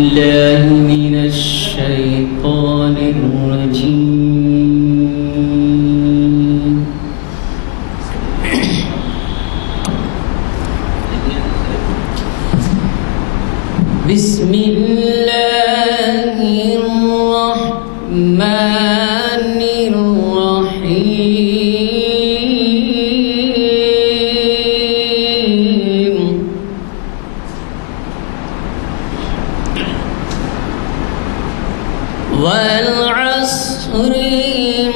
بالله من الشيطان الرجيم. بسم الله الرحمن الرحيم. والعصر إن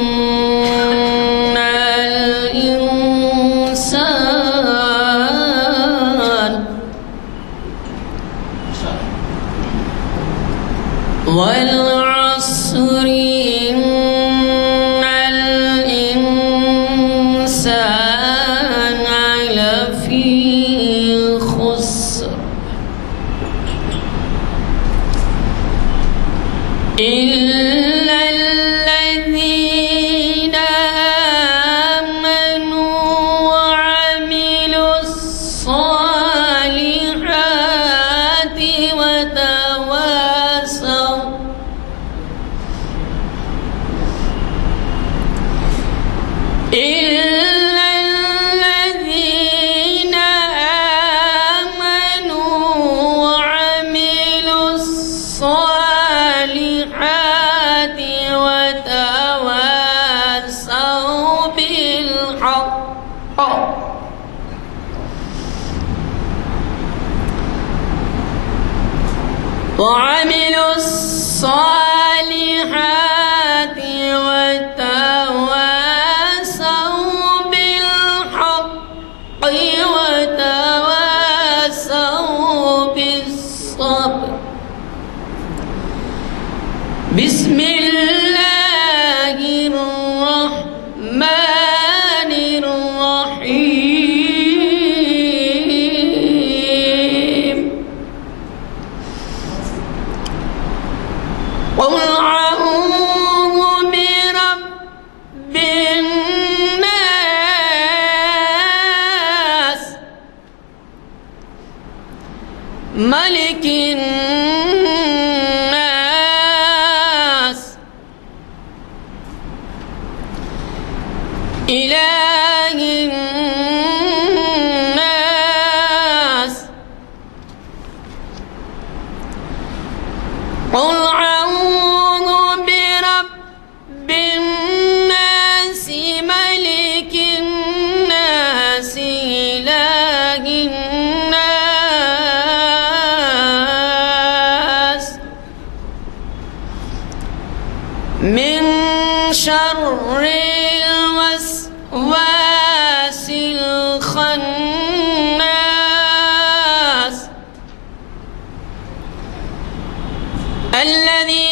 الإنسان والعصر إن الإنسان لفي خسر إلا الذين آمنوا وعملوا الصالحات وتواصوا إلا الذين آمنوا وعملوا الصالحات وتواصوا بالحق وعملوا الصالحات وتواصوا بالحق وتواصوا بالصبر. بسم الله الرحمن الرحيم. قل أعوذ برب الناس ملك الناس إله الناس. قل أعوذ برب الناس ملك الناس إله الناس من شر الوسواس الخناس الذي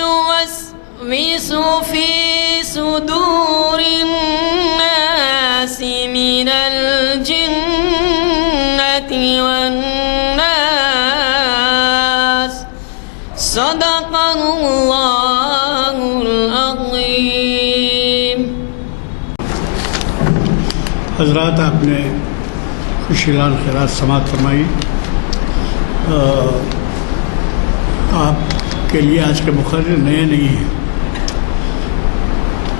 يوسوس في صدور الناس من الجنة والناس. صدق الله العظيم. حضرات، آپ نے خوشی لال خیرات سماعت فرمائی. آپ کے لیے آج کے مقرر نئے نہیں ہیں.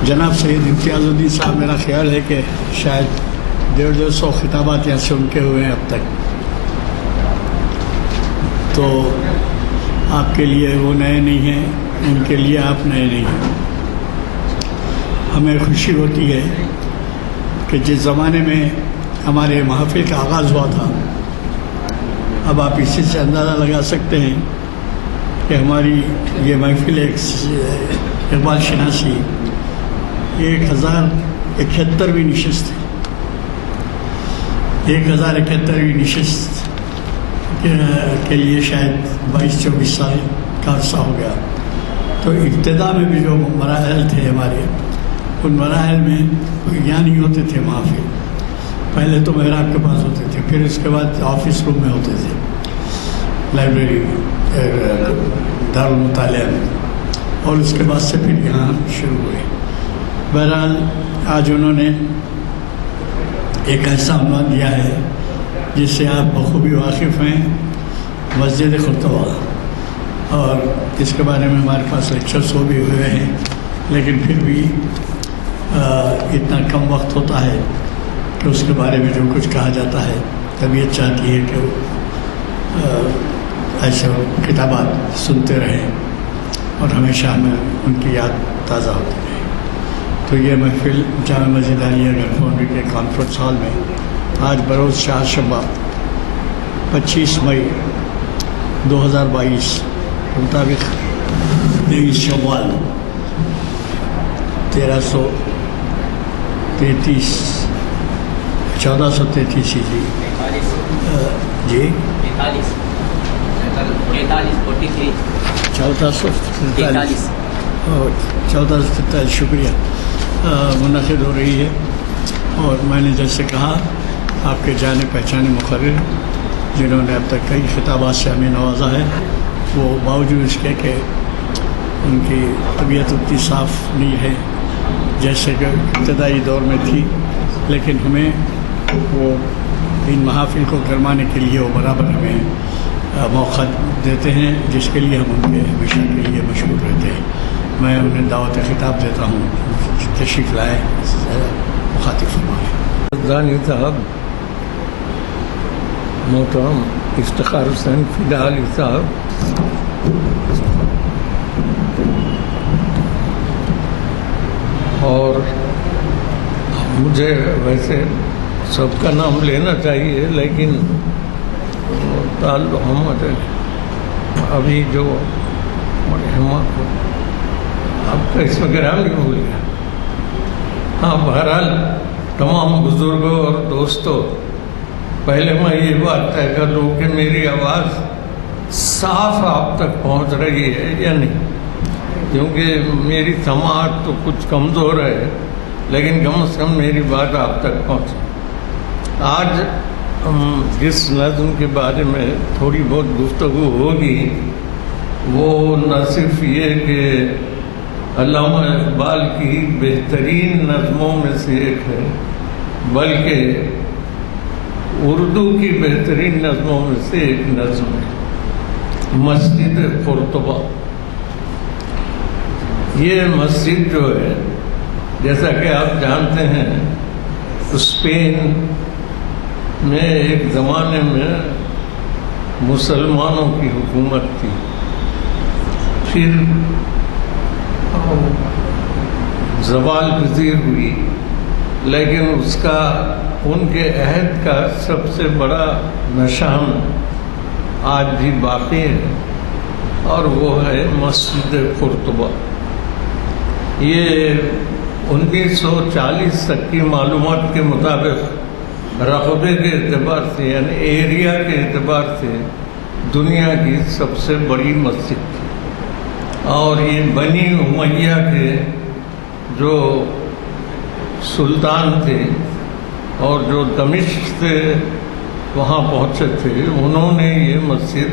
جناب سید امتیاز الدین صاحب، میرا خیال ہے کہ شاید 150 خطابات یہاں سے ان کے ہوئے ہیں اب تک، تو آپ کے لیے وہ نئے نہیں ہیں، ان کے لیے آپ نئے نہیں ہیں. ہمیں خوشی ہوتی ہے کہ جس زمانے میں ہمارے محفل کا آغاز ہوا تھا، اب آپ اسی سے اندازہ لگا سکتے ہیں کہ ہماری یہ محفل اقبال شناسی 1071ویں نشست ہے. 1071ویں نشست کے لیے شاید 22-24 سال کا عرصہ ہو گیا. تو ابتدا میں بھی جو مراحل تھے ہمارے، ان مراحل میں یہاں نہیں ہوتے تھے محافل. پہلے تو محراب کے پاس ہوتے تھے، پھر اس کے بعد آفس روم میں ہوتے تھے، لائبریری دارالمطالعہ میں، اور اس کے بعد سے پھر یہاں شروع ہوئے. بہرحال آج انہوں نے ایک ایسا عنوان دیا ہے جس سے آپ بخوبی واقف ہیں، مسجد خرطبہ. اور اس کے بارے میں ہمارے پاس لیکچرز بھی ہوئے ہیں، لیکن پھر بھی اتنا کم وقت ہوتا ہے کہ اس کے بارے میں جو کچھ کہا جاتا ہے طبیعت چاہتی ہے کہ ایسے کتابات سنتے رہیں اور ہمیشہ ہمیں ان کی یاد تازہ ہوتی رہے۔ تو یہ محفل جامع مسجد عالیہ گلفونڈری کے کانفرنس ہال میں آج بروز شاہ شبہ 25 مئی 2022 مطابق 23 شوال 1433 ہجری جی 1443 شکریہ منعقد ہو رہی ہے، اور میں نے جیسے کہا آپ کے جانے پہچانے مقرر جنہوں نے اب تک کئی خطابات سے ہمیں نوازا ہے، وہ باوجود اس کے کہ ان کی طبیعت اتنی صاف نہیں ہے جیسے کہ ابتدائی دور میں تھی، لیکن ہمیں وہ ان محافل کو گرمانے کے لیے وہ برابر ہمیں موقع دیتے ہیں، جس کے لیے ہم ان کے ہمیشہ کے لیے مشہور رہتے ہیں۔ میں انہیں دعوت خطاب دیتا ہوں، تشریف لائے، مخاطب فرمائیں۔ زانی صاحب محترم افتخار حسین فدا علی صاحب، اور مجھے ویسے سب کا نام لینا چاہیے، لیکن تعلق ہمارے ابھی جو مرحومہ کو آپ کا اس وغیرہ نہیں بھول گیا۔ ہاں، بہرحال تمام بزرگوں اور دوستوں، پہلے میں یہ بات طے کر لوں کہ میری آواز صاف آپ تک پہنچ رہی ہے یا نہیں، کیونکہ میری سماعت تو کچھ کمزور ہے، لیکن کم از کم میری بات آپ تک پہنچے۔ آج جس نظم کے بارے میں تھوڑی بہت گفتگو ہوگی وہ نہ صرف یہ کہ علامہ اقبال کی بہترین نظموں میں سے ایک ہے، بلکہ اردو کی بہترین نظموں میں سے ایک نظم ہے، مسجد قرطبہ۔ یہ مسجد جو ہے، جیسا کہ آپ جانتے ہیں، اسپین میں ایک زمانے میں مسلمانوں کی حکومت تھی، پھر زوال پذیر ہوئی، لیکن اس کا ان کے عہد کا سب سے بڑا نشان آج بھی باقی ہے، اور وہ ہے مسجد قرطبہ۔ یہ 1940 تک کی معلومات کے مطابق رقبے کے اعتبار سے، یعنی ایریا کے اعتبار سے، دنیا کی سب سے بڑی مسجد تھی، اور یہ بنی امیہ کے جو سلطان تھے اور جو دمشق سے وہاں پہنچے تھے، انہوں نے یہ مسجد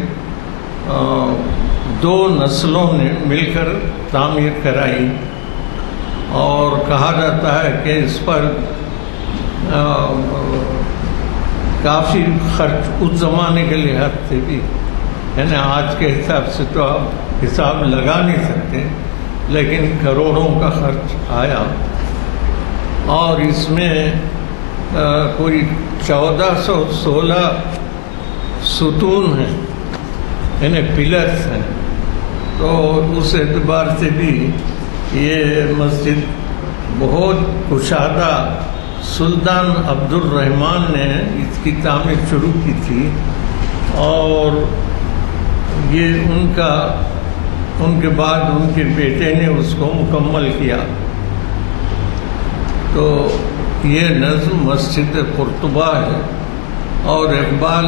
2 نسلوں نے مل کر تعمیر کرائی، اور کہا جاتا ہے کہ اس پر کافی خرچ اس زمانے کے لحاظ سے بھی، یعنی آج کے حساب سے تو آپ حساب لگا نہیں سکتے، لیکن کروڑوں کا خرچ آیا، اور اس میں کوئی 1416 ستون ہیں، یعنی پلرس ہیں، تو اس اعتبار سے بھی یہ مسجد بہت کشادہ، سلطان عبد الرحمن نے اس کی تعمیر شروع کی تھی، اور یہ ان کے بعد ان کے بیٹے نے اس کو مکمل کیا۔ تو یہ نظم مسجد قرطبہ ہے، اور اقبال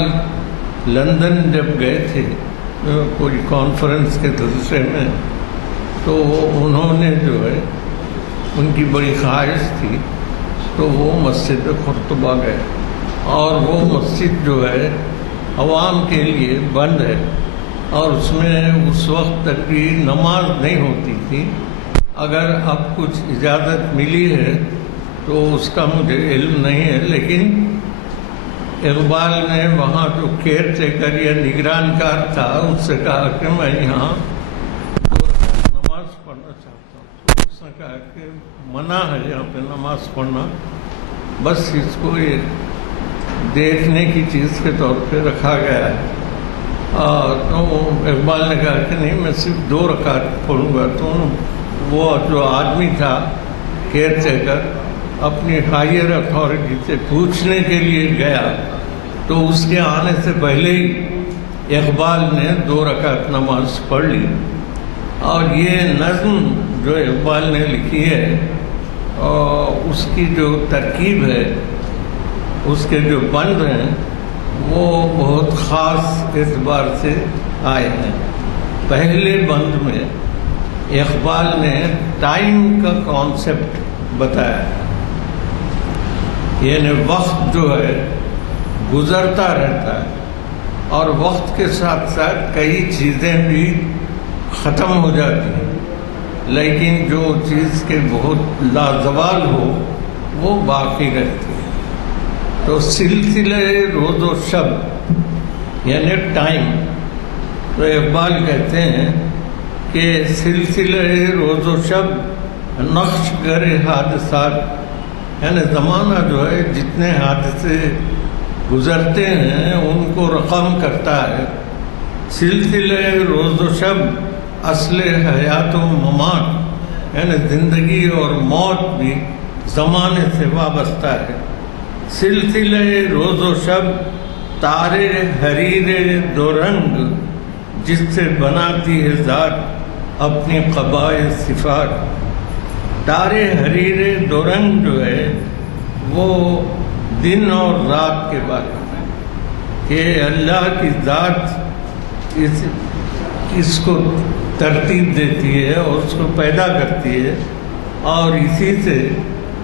لندن جب گئے تھے کوئی کانفرنس کے سلسلے میں، تو انہوں نے جو ہے، ان کی بڑی خواہش تھی، تو وہ مسجد قرطبہ گئے، اور وہ مسجد جو ہے عوام کے لیے بند ہے، اور اس میں اس وقت تک بھی نماز نہیں ہوتی تھی۔ اگر اب کچھ اجازت ملی ہے تو اس کا مجھے علم نہیں ہے، لیکن اقبال نے وہاں جو کیئر ٹیکر یا نگران کار تھا اس سے کہا کہ میں یہاں نماز پڑھنا چاہتا ہوں. تو اس نے کہا کہ منع ہے یہاں پہ نماز پڑھنا، بس اس کو ایک دیکھنے کی چیز کے طور پہ رکھا گیا ہے. تو اقبال نے کہا کہ نہیں، میں صرف 2 رکعت پڑھوں گا. تو وہ جو آدمی تھا کیئر ٹیکر اپنی ہائر اتھارٹی سے پوچھنے کے لیے گیا، تو اس کے آنے سے پہلے ہی اقبال نے 2 رکعت نماز پڑھ لی. اور یہ نظم جو اقبال نے لکھی ہے اس کی جو ترکیب ہے، اس کے جو بند ہیں، وہ بہت خاص اعتبار سے آئے ہیں. پہلے بند میں اقبال نے ٹائم کا کانسیپٹ بتایا، یعنی وقت جو ہے گزرتا رہتا ہے اور وقت کے ساتھ ساتھ کئی چیزیں بھی ختم ہو جاتی ہیں، لیکن جو چیز کے بہت لازوال ہو وہ باقی رہتی ہے. تو سلسلہ روز و شب یعنی ٹائم، تو اقبال کہتے ہیں کہ سلسلہ روز و شب نقش گر حادثات، یعنی زمانہ جو ہے جتنے حادثے گزرتے ہیں ان کو رقم کرتا ہے. سلسلہ روز و شب اصل حیات و ممات، یعنی زندگی اور موت بھی زمانے سے وابستہ ہے. سلسلہ روز و شب تارے حریر 2 رنگ، جس سے بناتی ہے ذات اپنی قبائے صفات. تارے حریر 2 رنگ جو ہے وہ دن اور رات کے بارے میں، کہ اللہ کی ذات اس کو ترتیب دیتی ہے اور اس کو پیدا کرتی ہے، اور اسی سے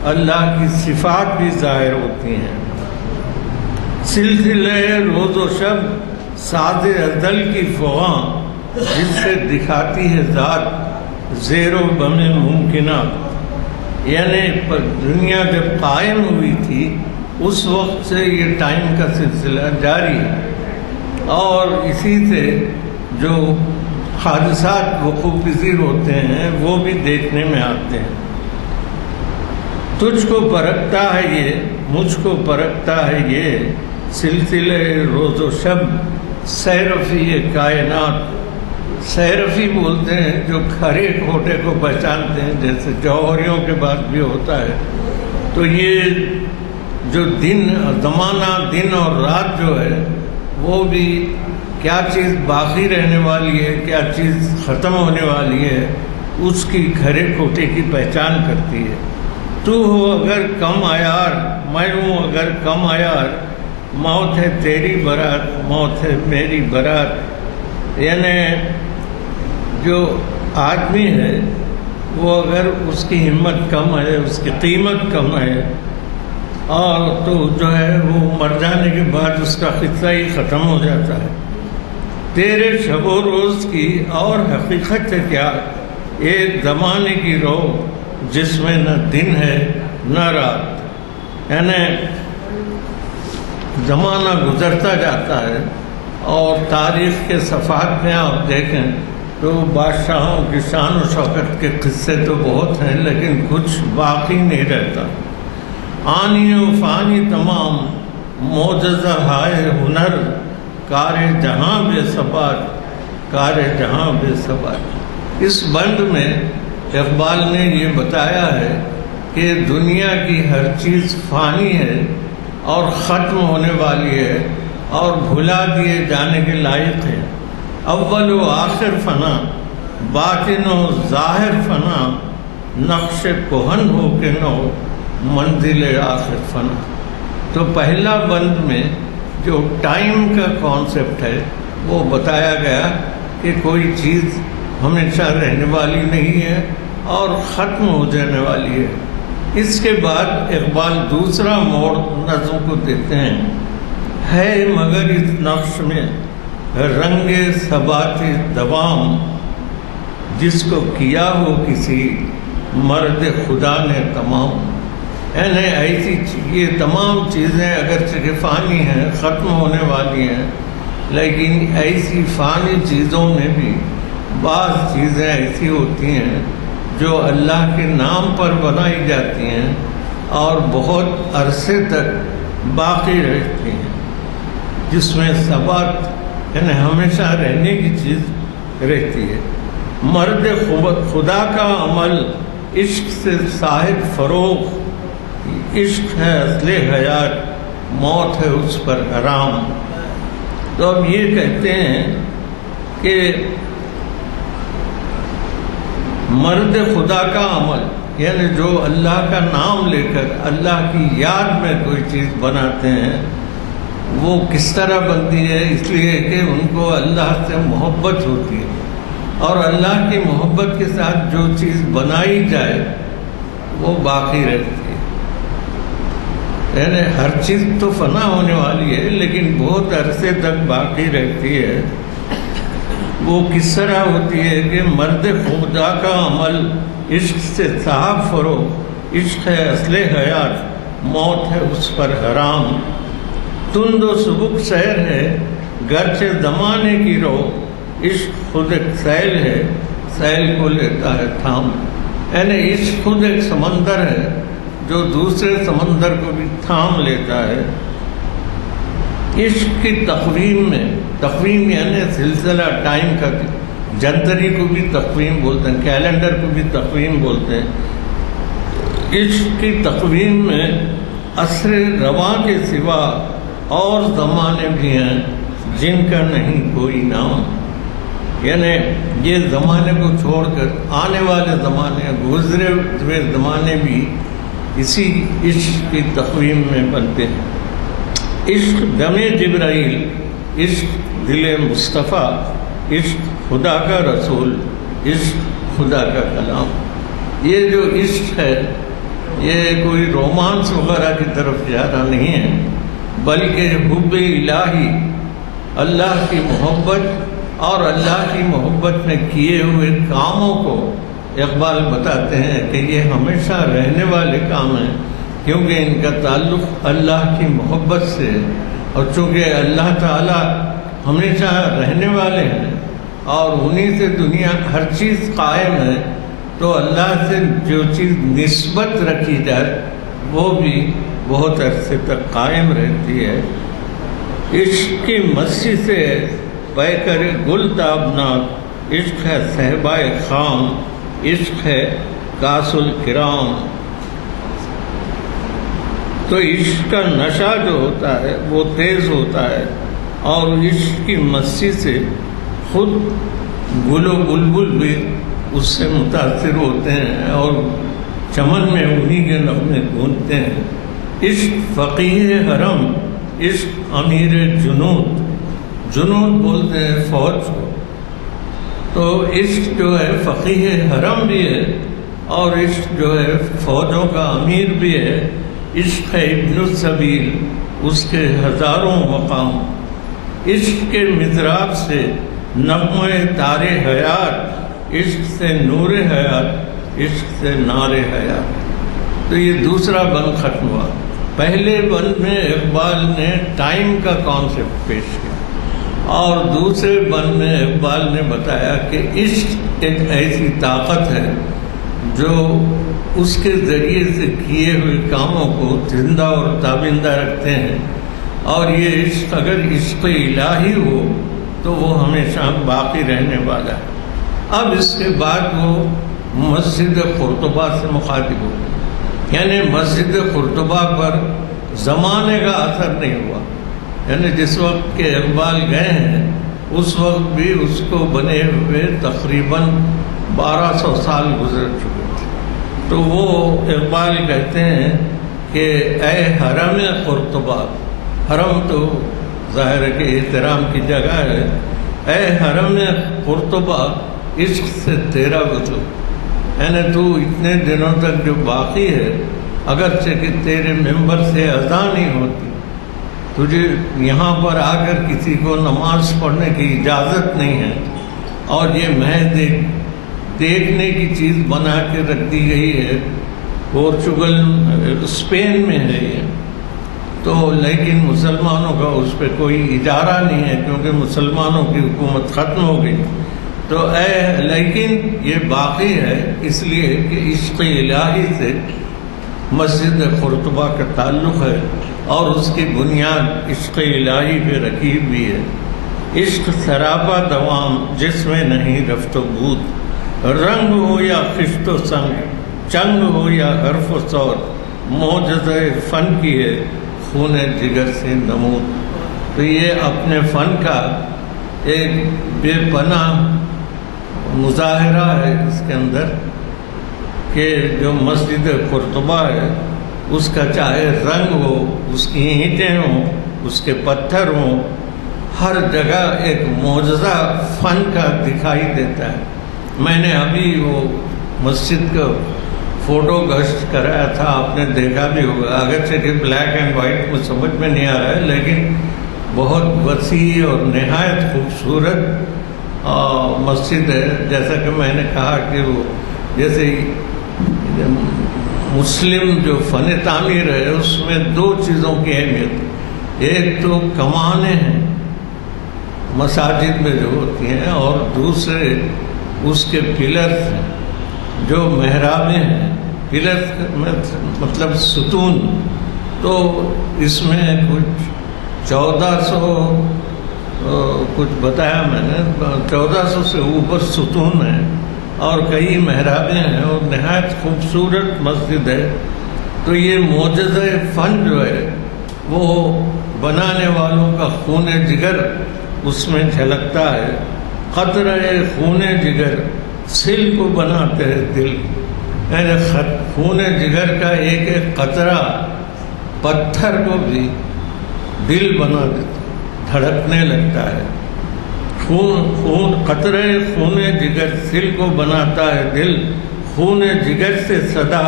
اللہ کی صفات بھی ظاہر ہوتی ہیں. سلسلہ روز و شب ساز ازل کی فغاں، جس سے دکھاتی ہے ذات زیر و بم ممکنات. یعنی دنیا جب قائم ہوئی تھی اس وقت سے یہ ٹائم کا سلسلہ جاری ہے، اور اسی سے جو حادثات وقوع پذیر ہوتے ہیں وہ بھی دیکھنے میں آتے ہیں. تجھ کو پرکھتا ہے یہ، مجھ کو پرکھتا ہے یہ، سلسلہ روز و شب سیرفی کائنات. سیرفی بولتے ہیں جو کھرے کھوٹے کو پہچانتے ہیں، جیسے جوہریوں کے بعد بھی ہوتا ہے. تو یہ جو زمانہ دن اور رات جو ہے وہ بھی کیا چیز باقی رہنے والی ہے، کیا چیز ختم ہونے والی ہے، اس کی کھرے کھوٹے کی پہچان کرتی ہے. تو ہو اگر کم عیار، میں ہوں اگر کم عیار، موت ہے تیری برات، موت ہے میری برات. یعنی جو آدمی ہے وہ اگر اس کی ہمت کم ہے، اس کی قیمت کم ہے، اور تو جو ہے وہ مر جانے کے بعد اس کا قصہ ہی ختم ہو جاتا ہے. تیرے شب و روز کی اور حقیقت ہے کیا، ایک زمانے کی رو جس میں نہ دن ہے نہ رات. یعنی زمانہ گزرتا جاتا ہے، اور تاریخ کے صفحات میں آپ دیکھیں تو بادشاہوں کی شان و شوکت کے قصے تو بہت ہیں، لیکن کچھ باقی نہیں رہتا. آنی و فانی تمام معجزہ ہائے ہنر، کار جہاں بے ثبات، کار جہاں بے ثبات. اس بند میں اقبال نے یہ بتایا ہے کہ دنیا کی ہر چیز فانی ہے اور ختم ہونے والی ہے اور بھلا دیے جانے کے لائق ہے. اول و آخر فنا، باطن و ظاہر فنا، نقش کہن ہو کے نو منزل آخر فنا. تو پہلا بند میں جو ٹائم کا کانسیپٹ ہے وہ بتایا گیا کہ کوئی چیز ہمیشہ رہنے والی نہیں ہے اور ختم ہو جانے والی ہے. اس کے بعد اقبال دوسرا موڑ نظم کو دیتے ہیں. ہے مگر اس نقش میں رنگ ثبات دوام، جس کو کیا ہو کسی مرد خدا نے تمام. یعنی ایسی یہ تمام چیزیں اگرچہ کہ فانی ہیں، ختم ہونے والی ہیں، لیکن ایسی فانی چیزوں میں بھی بعض چیزیں ایسی ہوتی ہیں جو اللہ کے نام پر بنائی جاتی ہیں اور بہت عرصے تک باقی رہتی ہیں، جس میں ثبات یعنی ہمیشہ رہنے کی چیز رہتی ہے۔ مرد خدا کا عمل عشق سے صاحب فروغ، عشق ہے اصل حیات، موت ہے اس پر حرام۔ تو اب یہ کہتے ہیں کہ مرد خدا کا عمل یعنی جو اللہ کا نام لے کر اللہ کی یاد میں کوئی چیز بناتے ہیں وہ کس طرح بنتی ہے؟ اس لیے کہ ان کو اللہ سے محبت ہوتی ہے، اور اللہ کی محبت کے ساتھ جو چیز بنائی جائے وہ باقی رہتی ہے۔ یعنی ہر چیز تو فنا ہونے والی ہے لیکن بہت عرصے تک باقی رہتی ہے۔ وہ کس طرح ہوتی ہے کہ مرد خدا کا عمل عشق سے صاحب فروغ، عشق ہے اصل حیات، موت ہے اس پر حرام۔ تند و سبک سیر ہے گرچہ زمانے کی رو، عشق خود ایک سیل ہے، سیل کو لیتا ہے تھام۔ یعنی عشق خود ایک سمندر ہے جو دوسرے سمندر کو بھی تھام لیتا ہے۔ عشق کی تقویم میں، تقویم یعنی سلسلہ ٹائم کا، جنتری کو بھی تقویم بولتے ہیں، کیلنڈر کو بھی تقویم بولتے ہیں۔ عشق کی تقویم میں عصر رواں کے سوا اور زمانے بھی ہیں جن کا نہیں کوئی نام۔ یعنی یہ زمانے کو چھوڑ کر آنے والے زمانے، گزرے ہوئے زمانے بھی اسی عشق کی تقویم میں بنتے ہیں۔ عشق دم جبرائیل، عشق دل مصطفیٰ، عشق خدا کا رسول، عشق خدا کا کلام۔ یہ جو عشق ہے یہ کوئی رومانس وغیرہ کی طرف جا رہا نہیں ہے، بلکہ حب الہی، اللہ کی محبت اور اللہ کی محبت میں کیے ہوئے کاموں کو اقبال بتاتے ہیں کہ یہ ہمیشہ رہنے والے کام ہیں، کیونکہ ان کا تعلق اللہ کی محبت سے، اور چونکہ اللہ تعالیٰ ہمیشہ رہنے والے ہیں اور انہی سے دنیا ہر چیز قائم ہے، تو اللہ سے جو چیز نسبت رکھی جائے وہ بھی بہت عرصے تک قائم رہتی ہے۔ عشق کی مستی سے پے کر گل تابناک، عشق ہے صحبائے خام، عشق ہے کاس الکرام۔ تو عشق کا نشہ جو ہوتا ہے وہ تیز ہوتا ہے، اور عشق کی مستی سے خود گل و بلبل بھی اس سے متاثر ہوتے ہیں اور چمن میں انہی کے نغمے گونجتے ہیں۔ عشق فقیہ حرم، عشق امیر جنود، جنود بولتے ہیں فوج کو۔ تو عشق جو ہے فقیہ حرم بھی ہے اور عشق جو ہے فوجوں کا امیر بھی ہے۔ عشق ہے ابن السبیل، اس کے ہزاروں مقام۔ عشق کے مضراب سے نغمہ تار حیات، عشق سے نور حیات، عشق سے نار حیات۔ تو یہ دوسرا بند ختم ہوا۔ پہلے بند میں اقبال نے ٹائم کا کانسیپٹ پیش کیا، اور دوسرے بند میں اقبال نے بتایا کہ عشق ایک ایسی طاقت ہے جو اس کے ذریعے سے کیے ہوئے کاموں کو زندہ اور تابندہ رکھتے ہیں، اور یہ عشق اگر عشق الہی ہو تو وہ ہمیشہ باقی رہنے والا ہے۔ اب اس کے بعد وہ مسجد قرطبہ سے مخاطب ہو، یعنی مسجد قرطبہ پر زمانے کا اثر نہیں ہوا، یعنی جس وقت کے اقبال گئے ہیں اس وقت بھی اس کو بنے ہوئے تقریباً 1200 سال گزر چکے تھے۔ تو وہ اقبال کہتے ہیں کہ اے حرم قرطبہ، حرم تو ظاہر ہے کہ احترام کی جگہ ہے، اے حرم قرطبہ عشق سے تیرا وجود، یعنی تو اتنے دنوں تک جو باقی ہے، اگرچہ کہ تیرے ممبر سے اذان نہیں ہوتی، تجھے یہاں پر آ کر کسی کو نماز پڑھنے کی اجازت نہیں ہے، اور یہ محض دیکھنے کی چیز بنا کے رکھ دی گئی ہے پورچگل اسپین میں ہے یہ، تو لیکن مسلمانوں کا اس پہ کوئی ادارہ نہیں ہے کیونکہ مسلمانوں کی حکومت ختم ہو گئی، تو لیکن یہ باقی ہے اس لیے کہ عشق الہی سے مسجد قرطبہ کا تعلق ہے اور اس کی بنیاد عشق الہی پہ رکھی ہوئی ہے۔ عشق سراپا دوام جس میں نہیں رفت و بود، رنگ ہو یا خشت و سنگ، چنگ ہو یا حرف و صوت، معجزہ فن کی ہے خون جگر سے نمود۔ تو یہ اپنے فن کا ایک بے پناہ مظاہرہ ہے اس کے اندر کہ جو مسجد قرطبہ ہے اس کا چاہے رنگ ہو، اس کی اینٹیں ہوں، اس کے پتھر ہوں، ہر جگہ ایک معجزہ فن کا دکھائی دیتا ہے۔ میں نے ابھی وہ مسجد کا فوٹو گشت کرایا تھا، آپ نے دیکھا بھی ہوگا، اگرچہ کہ بلیک اینڈ وائٹ میں سمجھ میں نہیں آ رہا ہے، لیکن بہت وسیع اور نہایت خوبصورت مسجد ہے۔ جیسا کہ میں نے کہا کہ وہ جیسے مسلم جو فن تعمیر ہے اس میں دو چیزوں کی اہمیت، ایک تو کمانیں ہیں مساجد میں جو ہوتی ہیں، اور دوسرے اس کے پلرز ہیں جو محرابیں ہیں۔ پلرز مطلب ستون، تو اس میں کچھ 1400 کچھ بتایا میں نے، 1400 سے اوپر ستون ہیں اور کئی محرابیں ہیں اور نہایت خوبصورت مسجد ہے۔ تو یہ معجزہ فن جو ہے وہ بنانے والوں کا خون جگر اس میں جھلکتا ہے۔ قطرہ خون جگر سل کو بناتے ہیں دل، یعنی خون جگر کا ایک ایک قطرہ پتھر کو بھی دل بنا دیتا، دھڑکنے لگتا ہے۔ خون قطرہ خون جگر سل کو بناتا ہے دل، خون جگر سے صدا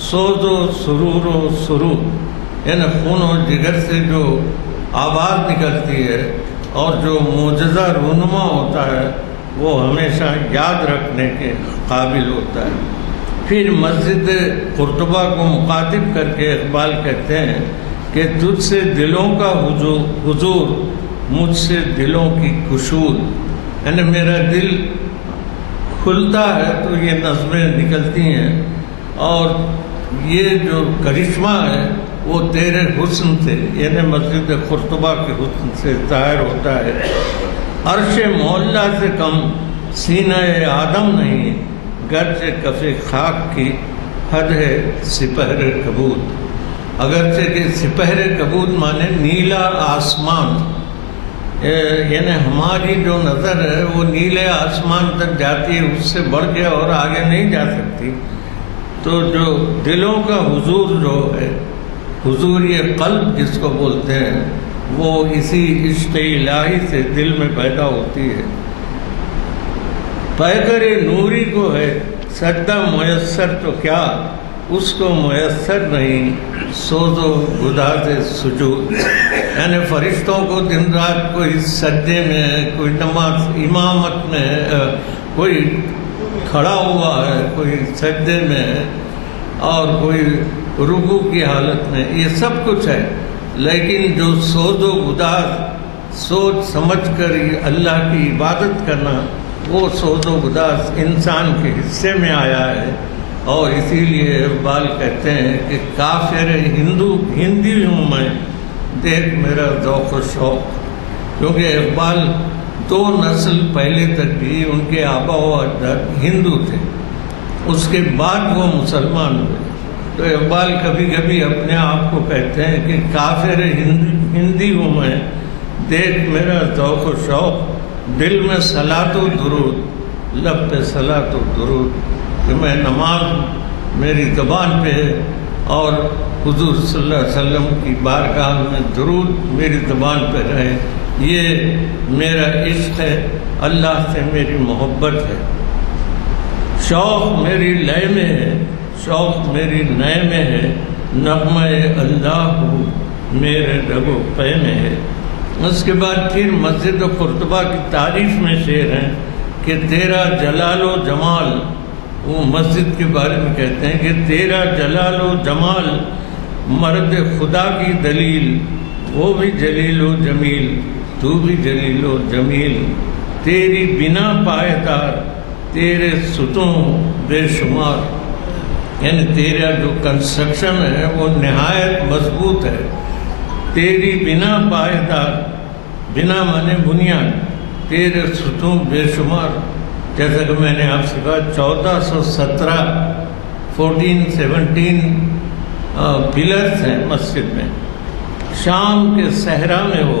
سوز و سرور و سرور، یعنی خون و جگر سے جو آواز نکلتی ہے اور جو معجزہ رونما ہوتا ہے وہ ہمیشہ یاد رکھنے کے قابل ہوتا ہے۔ پھر مسجد قرطبہ کو مخاطب کر کے اقبال کہتے ہیں کہ تجھ سے دلوں کا حضور، مجھ سے دلوں کی کشود، یعنی میرا دل کھلتا ہے تو یہ نظمیں نکلتی ہیں، اور یہ جو کرشمہ ہے وہ تیرے حسن سے، یعنی مسجد قرطبہ کے حسن سے ظاہر ہوتا ہے۔ عرش مولا سے کم سینہ آدم نہیں، گرچہ کف خاک کی حد ہے سپہر کبود۔ اگرچہ کہ سپہر کبود مانے نیلا آسمان، یعنی ہماری جو نظر ہے وہ نیلے آسمان تک جاتی ہے، اس سے بڑھ کے اور آگے نہیں جا سکتی۔ تو جو دلوں کا حضور جو ہے، حضور یہ قلب جس کو بولتے ہیں، وہ اسی عشق الہی سے دل میں پیدا ہوتی ہے۔ پیکر نوری کو ہے سجدہ میسر تو کیا، اس کو میسر نہیں سوز و گداز سجود، یعنی فرشتوں کو دن رات کوئی سجدے میں، کوئی نماز امامت میں، کوئی کھڑا ہوا ہے، کوئی سجدے میں ہے، اور کوئی رکوع کی حالت میں، یہ سب کچھ ہے، لیکن جو سوز و گداز سوچ سمجھ کر اللہ کی عبادت کرنا، وہ سوز و گداز انسان کے حصے میں آیا ہے۔ اور اسی لیے اقبال کہتے ہیں کہ کافر ہندی ہوں میں، دیکھ میرا ذوق و شوق، کیونکہ اقبال 2 نسل پہلے تک بھی ان کے آبا و اجداد ہندو تھے، اس کے بعد وہ مسلمان ہوئے۔ تو اقبال کبھی کبھی اپنے آپ کو کہتے ہیں کہ کافر ہندی ہوں میں، دیکھ میرا ذوق و شوق، دل میں صلاۃ و درود، لب پہ صلاۃ و درود، کہ میں نماز میری زبان پہ ہے اور حضور صلی اللہ علیہ وسلم کی بارگاہ میں درود میری زبان پہ رہے۔ یہ میرا عشق ہے، اللہ سے میری محبت ہے۔ شوق میری لے میں ہے، شوق میری نئے میں ہے، نغمہ اللہ میرے رگ و پے میں ہے۔ اس کے بعد پھر مسجد قرطبہ کی تعریف میں شعر ہیں کہ تیرا جلال و جمال وہ مسجد کے بارے میں کہتے ہیں کہ تیرا جلال و جمال مرد خدا کی دلیل، وہ بھی جلیل و جمیل، تو بھی جلیل و جمیل، تیری بنا پائیدار، تیرے ستون بے شمار، یعنی تیرا جو کنسٹرکشن ہے وہ نہایت مضبوط ہے، تیری بنا پائیدار، بنا مانے بنیاد، تیرے ستون بے شمار، جیسا کہ میں نے آپ سے کہا 1417 1417 پلرز ہیں مسجد میں، شام کے صحرا میں وہ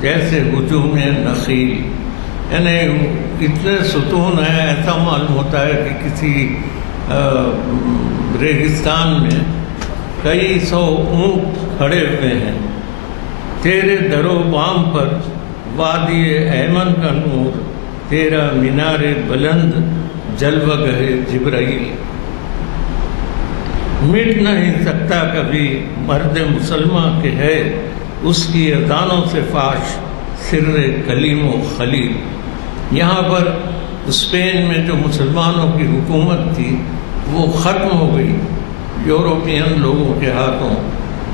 جیسے ہجوم نخیل، یعنی اتنے ستون ہیں، ایسا معلوم ہوتا ہے کہ کسی ریگستان میں کئی سو اونٹ کھڑے ہوئے ہیں، تیرے در و بام پر وادی ایمن کا نور، تیرا مینار بلند جلوہ گہ جبرائیل، مٹ نہیں سکتا کبھی مرد مسلمہ کے ہے اس کی اذانوں سے فاش سر کلیم و خلیل۔ یہاں پر اسپین میں جو مسلمانوں کی حکومت تھی وہ ختم ہو گئی یوروپین لوگوں کے ہاتھوں،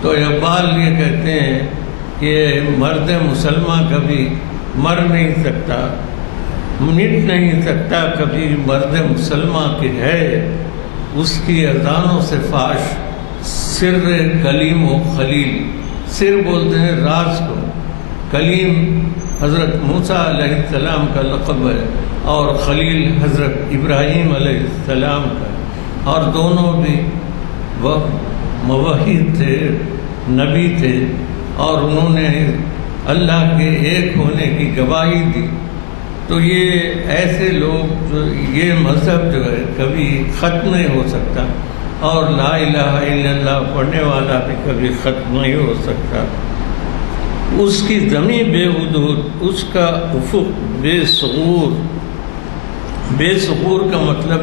تو اقبال یہ کہتے ہیں کہ مرد مسلمہ کبھی مر نہیں سکتا، مٹ نہیں سکتا کبھی مرد مسلمہ کے ہے اس کی اذانوں سے فاش سر کلیم و خلیل۔ سر بولتے ہیں راز کو، کلیم حضرت موسیٰ علیہ السلام کا لقب ہے اور خلیل حضرت ابراہیم علیہ السلام کا، اور دونوں بھی وہ موحد تھے، نبی تھے، اور انہوں نے اللہ کے ایک ہونے کی گواہی دی۔ تو یہ ایسے لوگ، یہ مذہب جو ہے کبھی ختم نہیں ہو سکتا، اور لا الہ الا اللہ پڑھنے والا بھی کبھی ختم نہیں ہو سکتا۔ اس کی زمین بے حدود، اس کا افق بے ثغور، بے ثغور کا مطلب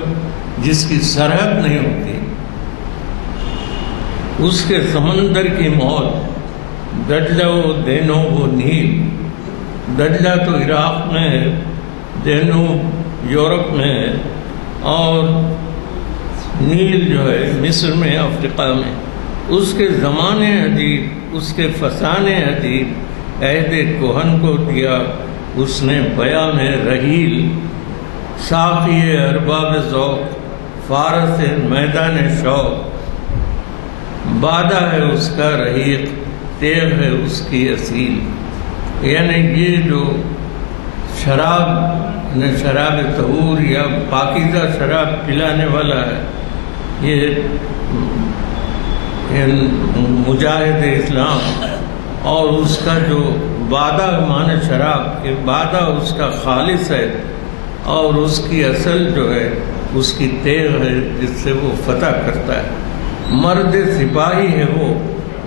جس کی سرحد نہیں ہوتی، اس کے سمندر کی موت، دجلہ و دینو و نیل، دجلہ تو عراق میں ہے، دینو یورپ میں ہے، اور نیل جو ہے مصر میں، افریقہ میں، اس کے زمانے عجیب، اس کے فسانے عجیب، عہد کہن کو دیا اس نے بیاں میں رحیل، ساقی ارباب ذوق، فارس میدان شوق، بادہ ہے اس کا رحیق، تیغ ہے اس کی اصیل۔ یعنی یہ جو شراب، شراب طہور یا پاکیزہ شراب پلانے والا ہے، یہ مجاہد اسلام، اور اس کا جو بادہ معنی شراب کہ بادہ اس کا خالص ہے، اور اس کی اصل جو ہے اس کی تیغ ہے جس سے وہ فتح کرتا ہے۔ مرد سپاہی ہے وہ،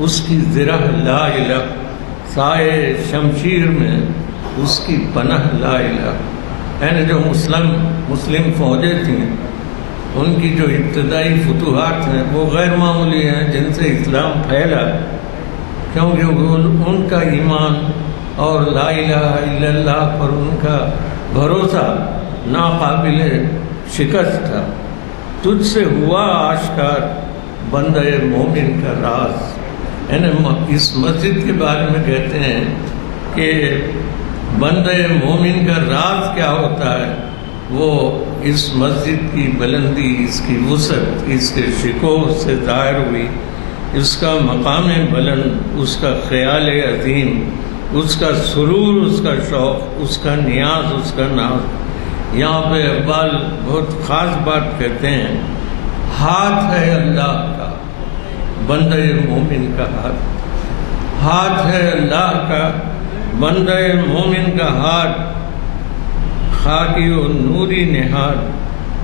اس کی زرہ لا الہ، سائے شمشیر میں اس کی پناہ لا الہ۔ یعنی جو مسلم فوجیں تھیں، ان کی جو ابتدائی فتوحات ہیں وہ غیر معمولی ہیں، جن سے اسلام پھیلا، کیونکہ ان کا ایمان اور لا الہ الا اللہ پر ان کا بھروسہ ناقابل شکست تھا۔ تجھ سے ہوا آشکار بندہ مومن کا راز۔ یعنی اس مسجد کے بارے میں کہتے ہیں کہ بندہ مومن کا راز کیا ہوتا ہے، وہ اس مسجد کی بلندی، اس کی وسعت، اس کے شکوہ سے ظاہر ہوئی، اس کا مقام بلند، اس کا خیال عظیم، اس کا سرور، اس کا شوق، اس کا نیاز، اس کا ناز۔ یہاں پہ اقبال بہت خاص بات کہتے ہیں، ہاتھ ہے اللہ کا بندہ مومن کا ہاتھ، ہاتھ ہے اللہ کا بندہ مومن کا ہاتھ، خاکی و نوری نہاد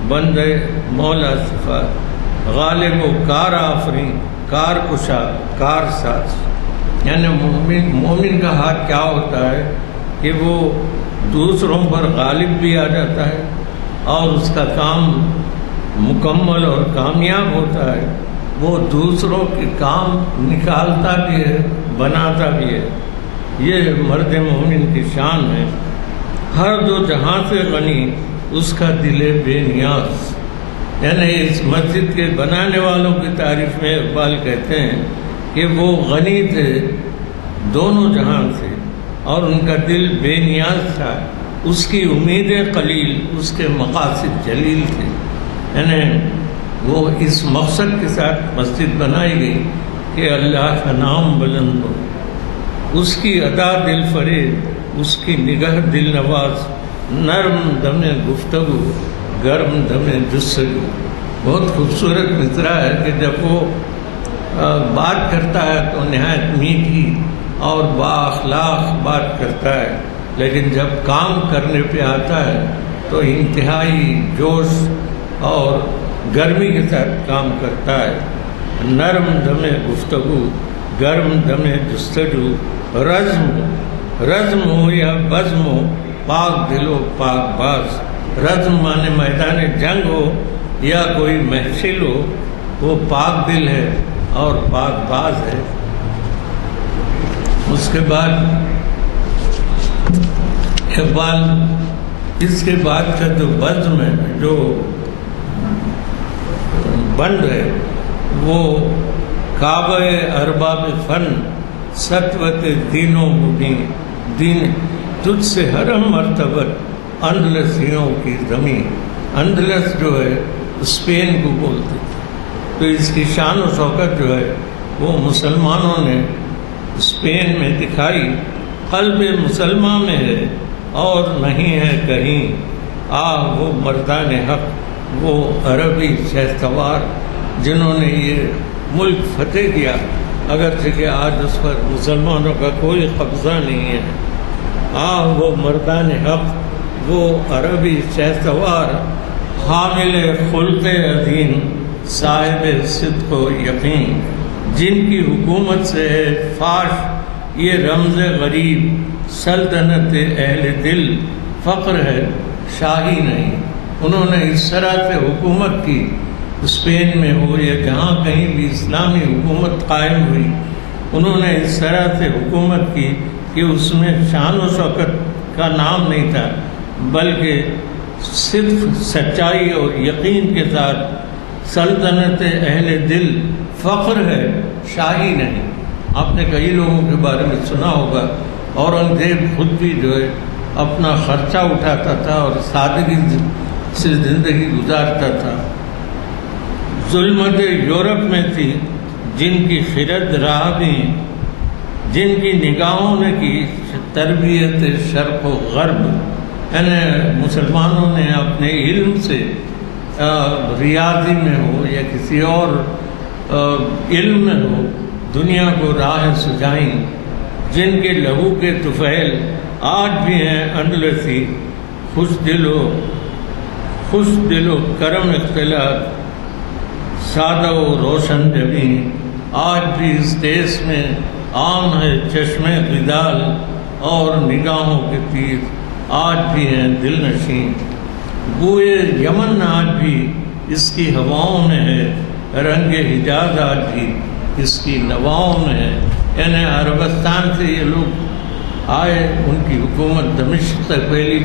بندہ مولا صفات، غالب و کار آفرین، کار کشا، کار ساز۔ یعنی مومن کا ہاتھ کیا ہوتا ہے کہ وہ دوسروں پر غالب بھی آ جاتا ہے، اور اس کا کام مکمل اور کامیاب ہوتا ہے، وہ دوسروں کے کام نکالتا بھی ہے، بناتا بھی ہے۔ یہ مرد مومن کی شان ہے۔ ہر دو جہاں سے غنی اس کا دل بے نیاز، یعنی اس مسجد کے بنانے والوں کی تعریف میں اقبال کہتے ہیں کہ وہ غنی تھے دونوں جہان سے اور ان کا دل بے نیاز تھا، اس کی امیدیں قلیل، اس کے مقاصد جلیل تھے. یعنی وہ اس مقصد کے ساتھ مسجد بنائی گئی کہ اللہ کا نام بلند ہو، اس کی ادا دل فریب، اس کی نگاہ دل نواز، نرم دم گفتگو گرم دم جستجو. بہت خوبصورت مصرع ہے کہ جب وہ بات کرتا ہے تو نہایت میٹھی اور با اخلاق بات کرتا ہے، لیکن جب کام کرنے پہ آتا ہے تو انتہائی جوش اور گرمی کے ساتھ کام کرتا ہے. نرم دم گفتگو گرم دم جستجو، رزم ہو یا بزم ہو، پاک دل و پاک باز. رزم مانے میدان جنگ ہو یا کوئی محفل ہو، وہ پاک دل ہے اور پاک باز ہے. اس کے بعد اقبال اس کے بعد کا جو بزم ہے، جو بند ہے، وہ کعبہ ارباب فن سطوت دین و مبین، دین تجھ سے ہر مرتبت اندلسیوں کی زمین. اندلس جو ہے اسپین کو بولتے تھے، تو اس کی شان و شوکت جو ہے وہ مسلمانوں نے اسپین میں دکھائی. قلب مسلمان میں ہے اور نہیں ہے کہیں، وہ مردان حق، وہ عربی شہسوار جنہوں نے یہ ملک فتح کیا، اگرچہ کہ آج اس پر مسلمانوں کا کوئی قبضہ نہیں ہے. وہ مردان حق، وہ عربی شہسوار، حامل خلق عظیم، صاحب صدق و یقین، جن کی حکومت سے ہے فاش یہ رمز غریب، سلطنت اہل دل، فقر ہے شاہی نہیں. انہوں نے اس طرح سے حکومت کی، اسپین میں ہو یا جہاں کہیں بھی اسلامی حکومت قائم ہوئی، انہوں نے اس طرح سے حکومت کی کہ اس میں شان و شوکت کا نام نہیں تھا، بلکہ صرف سچائی اور یقین کے ساتھ سلطنت اہل دل، فقر ہے شاہی نہیں. آپ نے کئی لوگوں کے بارے میں سنا ہوگا، اورنگزیب خود بھی جو ہے اپنا خرچہ اٹھاتا تھا اور سادگی سے زندگی گزارتا تھا. ظلمت یورپ میں تھی جن کی خرد راہ بھی، جن کی نگاہوں نے کی تربیت شرق و غرب. یعنی مسلمانوں نے اپنے علم سے ریاضی میں ہو یا کسی اور علم میں ہو دنیا کو راہ سجائیں. جن کے لہو کے طفیل آج بھی ہیں اندلسی، خوش دل و کرم اختلاط، سادہ و روشن جبین. آج بھی اس دیس میں عام ہے چشم غدال اور نگاہوں کے تیر، آج بھی ہیں دل نشین. بوئے یمن آج بھی اس کی ہواؤں میں ہے، رنگ حجاز آج بھی اس کی نواؤں میں ہے. یعنی عربستان سے یہ لوگ آئے، ان کی حکومت دمشق تک پھیلی،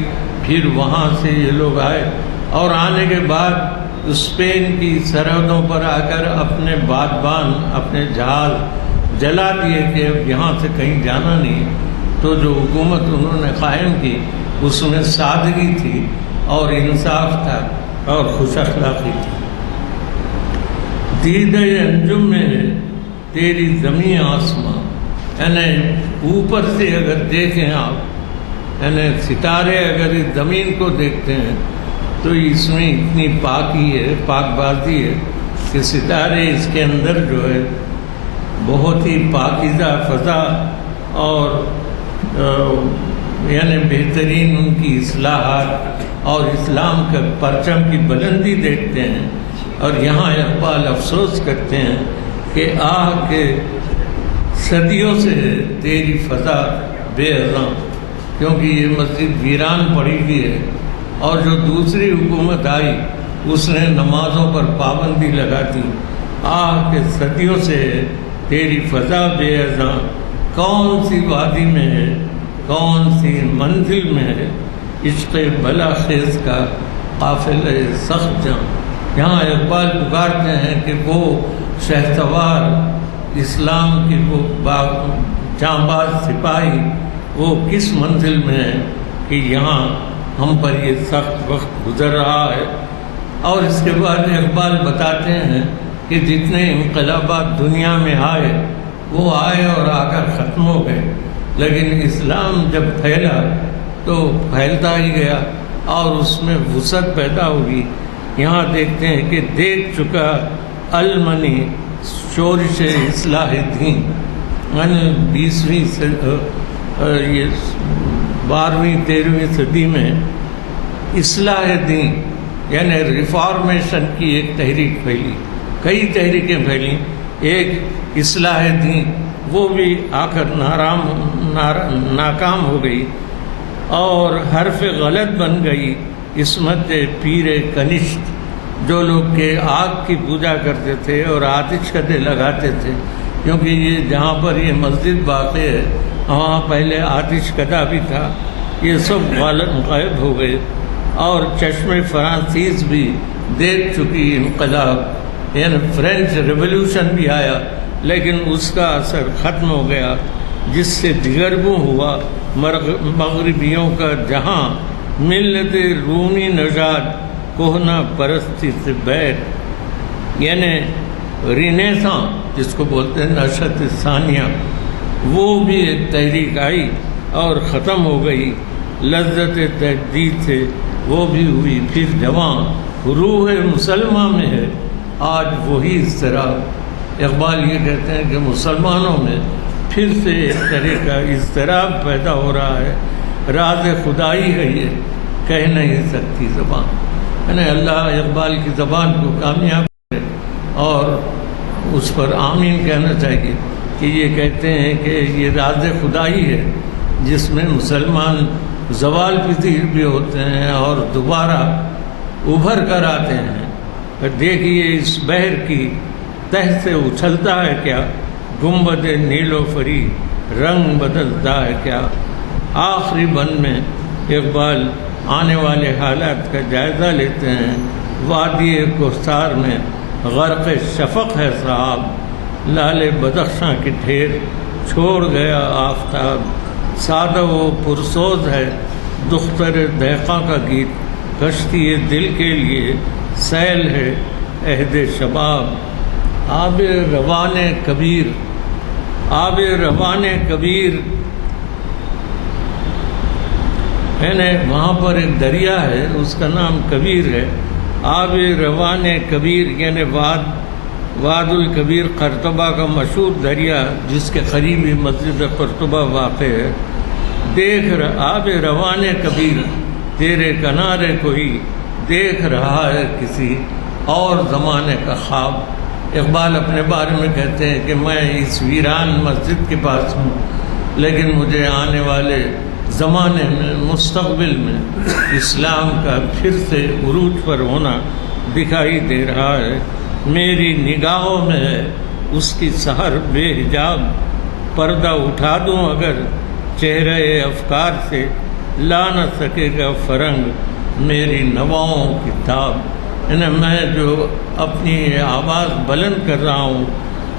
پھر وہاں سے یہ لوگ آئے اور آنے کے بعد اسپین کی سرحدوں پر آ کر اپنے بادبان، اپنے جہاز جلا دیے کہ اب یہاں سے کہیں جانا نہیں. تو جو حکومت انہوں نے قائم کی اس میں سادگی تھی اور انصاف تھا اور خوش اخلاقی تھی. دیدہ انجم میں ہے تیری زمین آسماں. یعنی اوپر سے اگر دیکھیں آپ، یعنی ستارے اگر اس زمین کو دیکھتے ہیں تو اس میں اتنی پاکی ہے، پاک بازی ہے کہ ستارے اس کے اندر جو ہے بہت ہی پاکیزہ فضا اور یعنی بہترین ان کی اصلاحات اور اسلام کا پرچم کی بلندی دیکھتے ہیں. اور یہاں اقبال افسوس کرتے ہیں کہ کے صدیوں سے ہے تیری فضا بے اذاں، کیونکہ یہ مسجد ویران پڑی ہوئی ہے اور جو دوسری حکومت آئی اس نے نمازوں پر پابندی لگا دی. کے صدیوں سے ہے تیری فضا بے اذاں، کون سی وادی میں ہے، کون سی منزل میں ہے عشق بلا خیز کا قافلہ سخت جاں. یہاں اقبال پکارتے ہیں کہ وہ شہسوار اسلام کی وہ جانباز سپاہی وہ کس منزل میں ہے کہ یہاں ہم پر یہ سخت وقت گزر رہا ہے. اور اس کے بعد اقبال بتاتے ہیں کہ جتنے انقلابات دنیا میں آئے وہ آئے اور آ کر ختم ہو گئے، لیکن اسلام جب پھیلا تو پھیلتا ہی گیا اور اس میں وسعت پیدا ہوئی. یہاں دیکھتے ہیں کہ دیکھ چکا المنی شورش اصلاح دین، یعنی 12ویں 13ویں صدی میں اصلاح دین یعنی ریفارمیشن کی ایک تحریک پھیلی، کئی تحریکیں پھیلیں. ایک اصلاح دین وہ بھی آ کر ناکام ہو گئی اور حرف غلط بن گئی عصمت پیر کنشت، جو لوگ کہ آگ کی پوجا کرتے تھے اور آتش کدے لگاتے تھے، کیونکہ یہ جہاں پر یہ مسجد واقع ہے وہاں پہلے آتش کدا بھی تھا. یہ سب غائب ہو گئے اور چشم فرانسیس بھی دیکھ چکی انقلاب، یعنی فرینچ ریولوشن بھی آیا لیکن اس کا اثر ختم ہو گیا، جس سے دگرگوں ہوا مغربیوں کا جہاں. ملت رومی نژاد کوہنا پرستی سے بیر، یعنی رینیساں جس کو بولتے ہیں نشأت ثانیہ، وہ بھی ایک تحریک آئی اور ختم ہو گئی. لذت تجدید سے وہ بھی ہوئی پھر جوان، روح مسلمہ میں ہے آج وہی اضطراب. اقبال یہ کہتے ہیں کہ مسلمانوں میں پھر سے ایک طرح کا اضطراب پیدا ہو رہا ہے. راز خدائی ہے یہ، کہہ نہیں سکتی زبان. یعنی اللہ اقبال کی زبان کو کامیاب کرے اور اس پر آمین کہنا چاہیے کہ یہ کہتے ہیں کہ یہ راز خدائی ہے جس میں مسلمان زوال پذیر بھی ہوتے ہیں اور دوبارہ ابھر کر آتے ہیں. دیکھیے اس بحر کی تہ سے اچھلتا ہے کیا، گنبد نیل و فری رنگ بدلتا ہے کیا. آخری بند میں اقبال آنے والے حالات کا جائزہ لیتے ہیں. وادی کوثر میں غرق شفق ہے صاحب، لال بدخشاں کے ڈھیر چھوڑ گیا آفتاب. سادہ و پرسوز ہے دختر دہقاں کا گیت، کشتی دل کے لیے سیل ہے عہد شباب. آب روان کبیر، آب روان کبیر، یعنی وہاں پر ایک دریا ہے اس کا نام کبیر ہے. آب روان کبیر یعنی واد الکبیر قرطبہ کا مشہور دریا جس کے قریبی مسجد قرطبہ واقع ہے. دیکھ آب روان کبیر تیرے کنارے کوئی دیکھ رہا ہے کسی اور زمانے کا خواب. اقبال اپنے بارے میں کہتے ہیں کہ میں اس ویران مسجد کے پاس ہوں، لیکن مجھے آنے والے زمانے میں مستقبل میں اسلام کا پھر سے عروج پر ہونا دکھائی دے رہا ہے. میری نگاہوں میں ہے اس کی سحر بے حجاب، پردہ اٹھا دوں اگر چہرے افکار سے لا نہ سکے گا فرنگ میری نواؤں کی تاب. یعنی میں جو اپنی آواز بلند کر رہا ہوں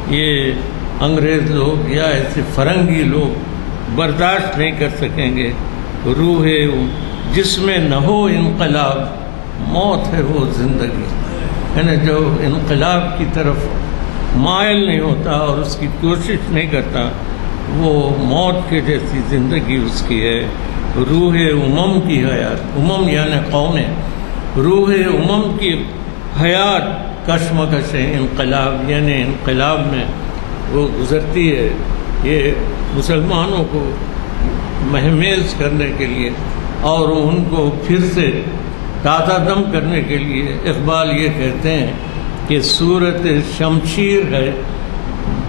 یہ انگریز لوگ یا ایسے فرنگی لوگ برداشت نہیں کر سکیں گے. روح جس میں نہ ہو انقلاب، موت ہے وہ زندگی. یعنی جو انقلاب کی طرف مائل نہیں ہوتا اور اس کی کوشش نہیں کرتا وہ موت کے جیسی زندگی اس کی ہے. روح امم کی حیات، امم یعنی قومیں، روح امم کی حیات کشمکش انقلاب یعنی انقلاب میں وہ گزرتی ہے. یہ مسلمانوں کو مہمیز کرنے کے لیے اور ان کو پھر سے تازہ دم کرنے کے لیے اقبال یہ کہتے ہیں کہ صورت شمشیر ہے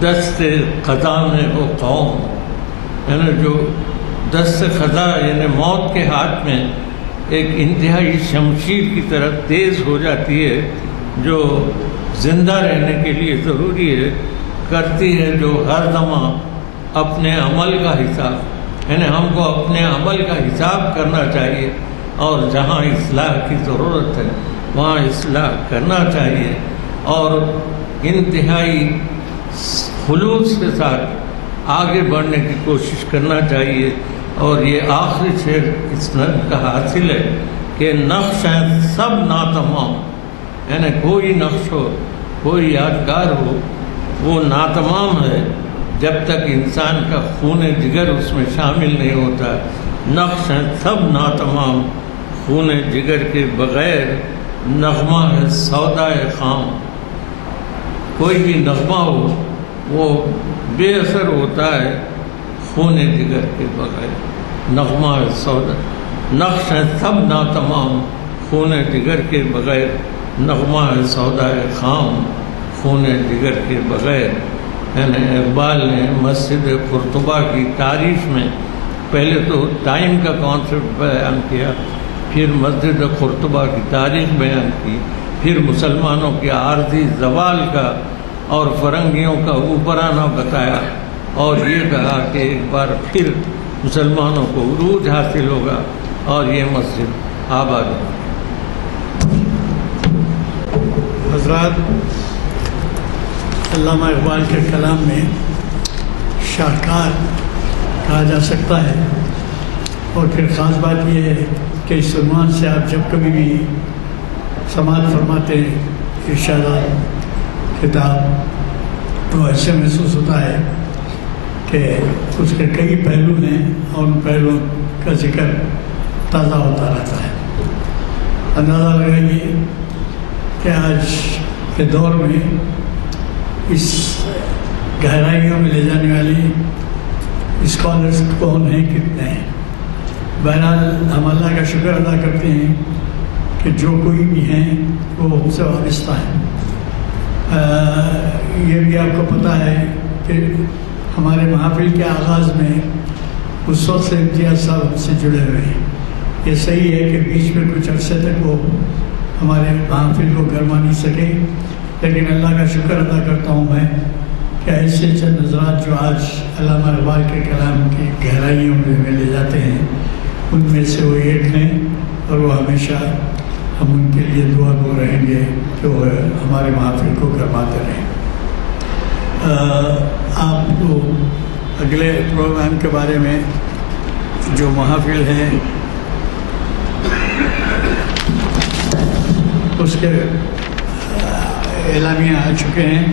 دست خزاں میں وہ قوم. یعنی جو دست خزاں یعنی موت کے ہاتھ میں ایک انتہائی شمشیر کی طرح تیز ہو جاتی ہے جو زندہ رہنے کے لیے ضروری ہے، کرتی ہے جو ہر زمان اپنے عمل کا حساب. یعنی ہم کو اپنے عمل کا حساب کرنا چاہیے اور جہاں اصلاح کی ضرورت ہے وہاں اصلاح کرنا چاہیے اور انتہائی خلوص کے ساتھ آگے بڑھنے کی کوشش کرنا چاہیے. اور یہ آخری شعر اس نظم کا حاصل ہے کہ نقش ہیں سب ناتمام، یعنی کوئی نقش ہو، کوئی یادگار ہو، وہ ناتمام ہے جب تک انسان کا خون جگر اس میں شامل نہیں ہوتا. نقش ہیں سب ناتمام، خون جگر کے بغیر نغمہ ہے سودائے خام. کوئی بھی نغمہ ہو وہ بے اثر ہوتا ہے خون جگر کے بغیر. نغمہ ہے سودا، نقش ہے سب ناتمام، خون جگر کے بغیر نغمہ ہے سودائے خام. خون جگر کے بغیر. یعنی اقبال نے مسجد قرطبہ کی تعریف میں پہلے تو ٹائم کا کانسیپٹ بیان کیا، پھر مسجد قرطبہ کی تاریخ بیان کی، پھر مسلمانوں کے عارضی زوال کا اور فرنگیوں کا اوپرانہ بتایا، اور یہ کہا کہ ایک بار پھر مسلمانوں کو عروج حاصل ہوگا اور یہ مسجد آباد ہوگی. حضرات، علامہ اقبال کے کلام میں شاہکار کہا جا سکتا ہے. اور پھر خاص بات یہ ہے کہ اس عنوان سے آپ جب کبھی بھی سماعت فرماتے ہیں ارشادات کتاب، تو ایسے محسوس ہوتا ہے کہ اس کے کئی پہلو ہیں اور ان پہلوؤں کا ذکر تازہ ہوتا رہتا ہے. اندازہ لگائیے کہ آج کے دور میں اس گہرائیوں میں لے جانے والی اسکالرس کون ہیں، کتنے ہیں. بہرحال ہم اللہ کا شکر ادا کرتے ہیں کہ جو کوئی بھی ہیں وہ ہم سے وابستہ ہیں. یہ بھی آپ کو پتہ ہے کہ ہمارے محافل کے آغاز میں اس وقت سے امتیاز صاحب ہم سے جڑے ہوئے ہیں. یہ صحیح ہے کہ بیچ میں کچھ عرصے تک وہ ہمارے محافل کو گرما نہیں سکے، لیکن اللہ کا شکر ادا کرتا ہوں میں کہ ایسے چند نظرات جو آج علامہ اقبال کے کلام کی گہرائیوں میں ہمیں لے جاتے ہیں، ان میں سے وہ ایک ہیں، اور وہ ہمیشہ ہم ان کے لیے دعا گو رہیں گے کہ وہ ہمارے محافل کو گرماتے رہیں. آپ کو اگلے پروگرام کے بارے میں جو محافل ہیں اس کے اعلامیہ آ چکے ہیں،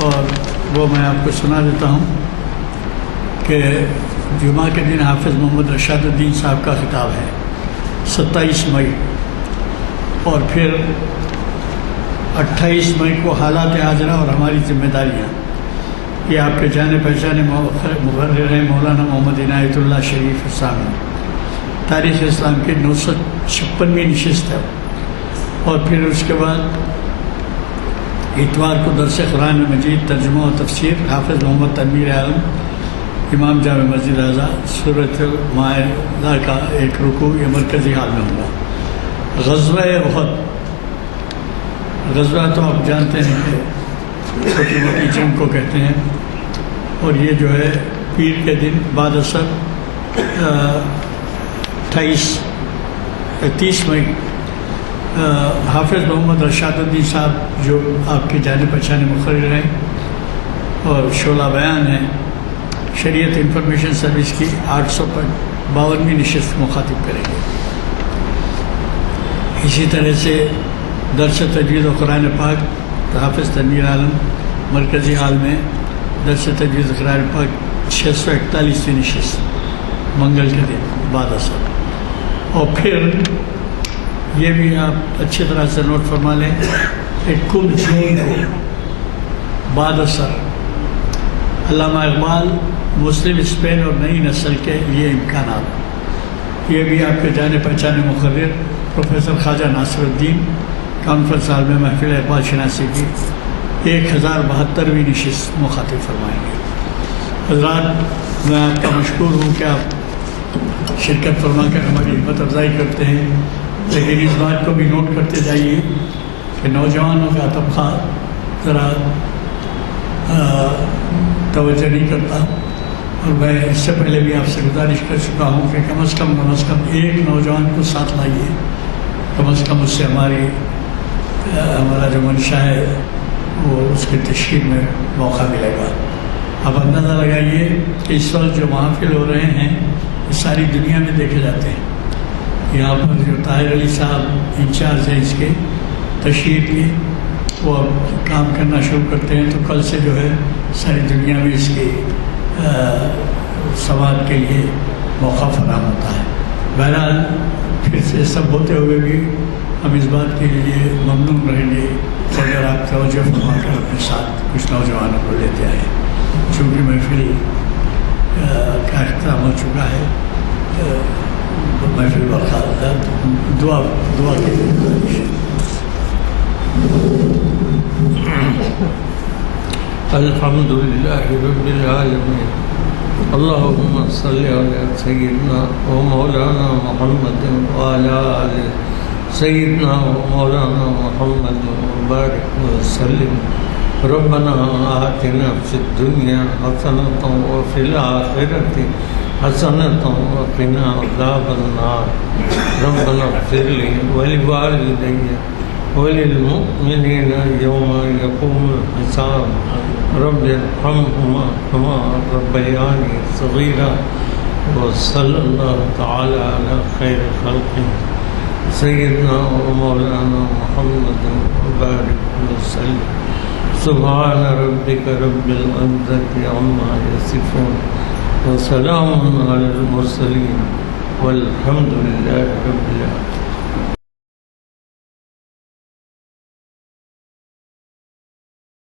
اور وہ میں آپ کو سنا دیتا ہوں کہ جمعہ کے دن حافظ محمد رشاد الدین صاحب کا خطاب ہے 27 مئی، اور پھر 28 مئی کو حالات حاضرہ اور ہماری ذمہ داریاں. یہ آپ کے جانے پہچانے مقرر ہیں مولانا محمد عنایت اللہ شریف السامی. تاریخ اسلام کی 956ویں نشست ہے. اور پھر اس کے بعد اتوار کو درس قرآن مجید ترجمہ و تفسیر حافظ محمد تنویر عالم امام جامع مسجد اعظم سورۃ المائدہ کا ایک رکوع یہ مرکزی حال میں ہوگا. غزوہ احد، غزوہ تو آپ جانتے ہیں کہ چھوٹی موٹی جنگ کو کہتے ہیں، اور یہ جو ہے پیر کے دن بعد اثر 30 مئی حافظ محمد رشاد الدین صاحب جو آپ کے جانے پہچانے مقرر ہیں اور شعلہ بیان ہیں، شریعت انفارمیشن سروس کی 852ویں نشست مخاطب کریں گے. اسی طرح سے درس تجوید و قرآن پاک حافظ تنویر عالم مرکزی حال میں درس تجوید و قرآن پاک 641ویں نشست منگل کے دن بعد اثر. اور پھر یہ بھی آپ اچھی طرح سے نوٹ فرما لیں کہ کل جون کو بعد اثر علامہ اقبال مسلم اسپین اور نئی نسل کے لیے امکانات، یہ بھی آپ کے جانے پہچانے مقرر پروفیسر خواجہ ناصر الدین کانفرنس ہال میں محفل اقبال شناسی کی 1072ویں نشست مخاطب فرمائیں گے. حضرات، میں آپ کا مشکور ہوں کہ آپ شرکت فرما کر ہماری ہمت افزائی کرتے ہیں، لیکن اس بات کو بھی نوٹ کرتے جائیے کہ نوجوانوں کا طبقہ ذرا توجہ نہیں کرتا، اور میں اس سے پہلے بھی آپ سے گزارش کر چکا ہوں کہ کم از کم ایک نوجوان کو ساتھ لائیے کم از کم اس سے ہمارا جو منشا ہے وہ اس کی تشہیر میں موقع ملے گا. اب اندازہ لگائیے کہ اس وقت جو محافل ہو رہے ہیں یہ ساری دنیا میں دیکھے جاتے ہیں. یہاں پر جو طاہر علی صاحب انچارج ہیں اس کے تشہیر کے، وہ اب کام کرنا شروع کرتے ہیں تو کل سے جو ہے ساری دنیا میں اس کی سماعت کے لیے موقع فراہم ہوتا ہے. بہرحال پھر سے سب ہوتے ہوئے بھی ہم اس بات کے لیے ممنون رہیں گے کہ اگر آپ توجہ فرما کر اپنے ساتھ کچھ نوجوانوں کو لیتے آئے. چونکہ محفل کا اختتام ہو چکا ہے، محفل برخاست دعا کے لیے الحمد للہ رب العالمین. اللہم صلی علی سیدنا و مولانا محمد وعلی آل سیدنا و مولانا محمد وبارک وسلم. ربنا آتنا فی الدنیا حسنۃ وفی الآخرۃ حسنۃ وقنا عذاب النار. ربنا اغفر لی ولوالدی وللمؤمنین یوم یقوم الحساب. رب ارحمهما كما ربياني صغيرا. وصلى الله تعالى على خير خلقه سيدنا ومولانا محمد وبارك وسلم. سبحان ربك رب العزة عما يصفون وسلام على المرسلين والحمد لله رب العالمين.